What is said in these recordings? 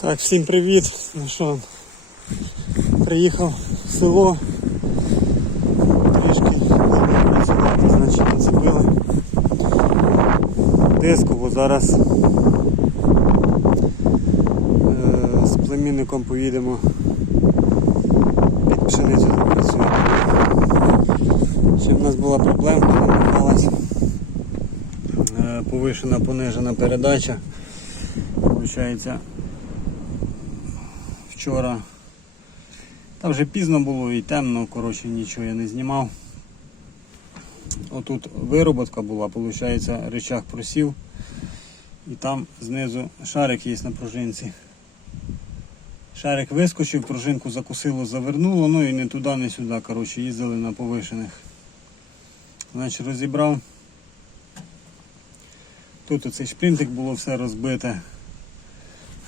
Так, всім привіт. Ну що, приїхав в село. Трішки працювати, значить нацепили диску, бо зараз е, з племінником поїдемо під пшеницю запрацюємо. Ще в нас була проблемка, намагалась е, повишена понижена передача. Получається, вчора. Та вже пізно було і темно, коротше, нічого я не знімав. Отут вироботка була, виходить, речах просів. І там знизу шарик є на пружинці. Шарик вискочив, пружинку закусило, завернуло, ну і не туди, не сюди. Коротше, їздили на повишених. Значить, розібрав. Тут оцей шпринтик було все розбите.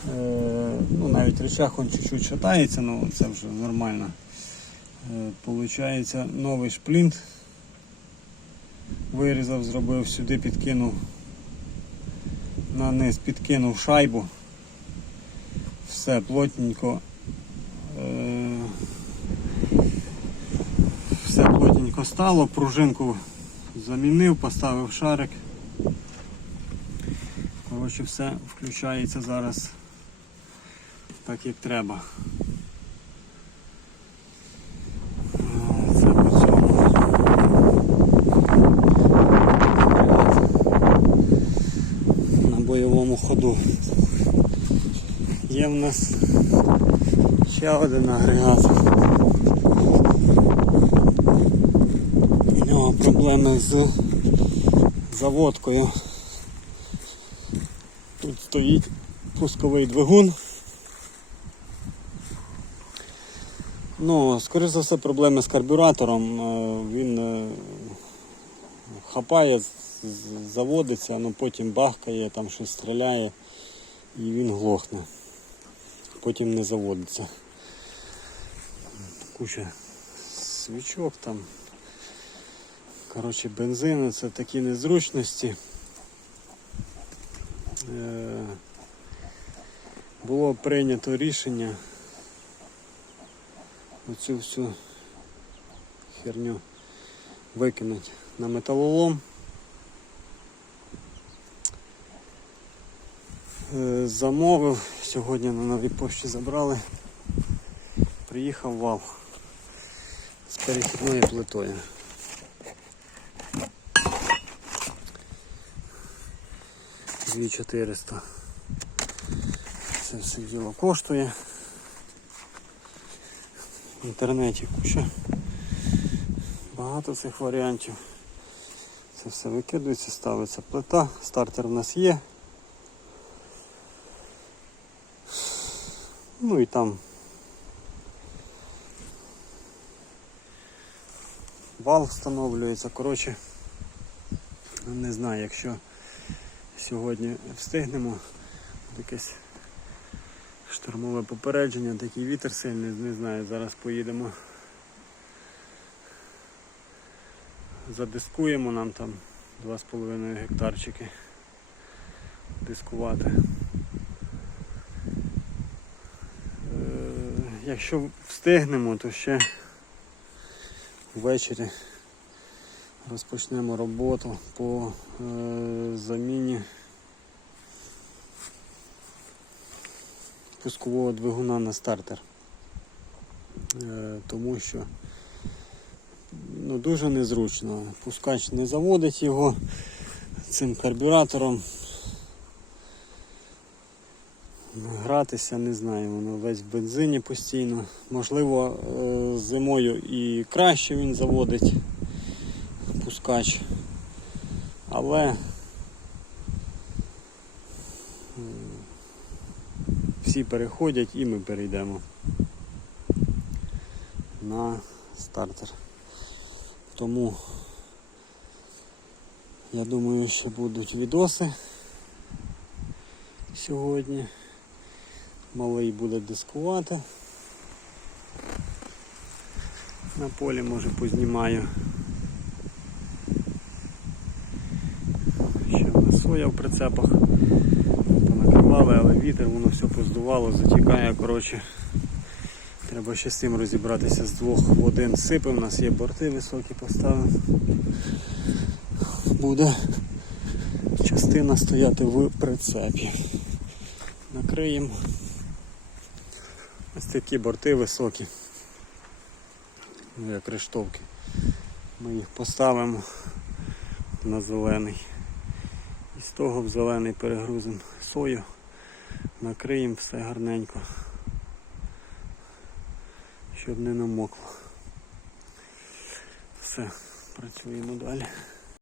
Е, ну, навіть речах он чуть-чуть шатається, ну це вже нормально. Е, Получається новий шплінт. Вирізав, зробив сюди, підкинув на низ, підкинув шайбу. Все плотненько. Е, Все плотненько стало, пружинку замінив, поставив шарик. Коротше, все включається зараз так як треба. Це по. На бойовому ходу. Є в нас ще один агрегат. У нього проблеми з заводкою. Тут стоїть пусковий двигун. Ну, скоріш за все, проблеми з карбюратором. Е, Він е, хапає, заводиться, але потім бахкає, там щось стріляє і він глохне. Потім не заводиться. Куча свічок там. Коротше, бензин це такі незручності. Е, Було прийнято рішення оцю всю херню викинуть на металолом. Е, Замовив, сьогодні на новій пошті забрали. Приїхав вал з перехідною плитою. Дві 400. Це все діло коштує. В інтернеті куча. Багато цих варіантів. Це все викидується, ставиться плита, стартер в нас є. Ну і там вал встановлюється. Коротше, не знаю, якщо сьогодні встигнемо якесь штормове попередження, такий вітер сильний, не знаю, зараз поїдемо. Задискуємо нам там 2,5 гектарчики дискувати. Е, Якщо встигнемо, то ще ввечері розпочнемо роботу по е, заміні пускового двигуна на стартер. Е, тому що ну, дуже незручно. Пускач не заводить його цим карбюратором. Гратися, не знаю, воно весь в бензині постійно. Можливо, е, зимою і краще він заводить пускач. Але всі переходять і ми перейдемо на стартер. Тому я думаю, що будуть відоси сьогодні. Малий буде дискувати. На полі може познімаю. Ще в нас соя в прицепах. Поставили, але вітер, воно все поздувало, затікає. Коротше, треба ще з цим розібратися з двох в один сипем. У нас є борти високі поставимо. Буде частина стояти в прицепі. Накриємо. Ось такі борти високі. Як рештовки. Ми їх поставимо на зелений. І з того в зелений перегрузимо сою, накриємо все гарненько, щоб не намокло. Все, працюємо далі.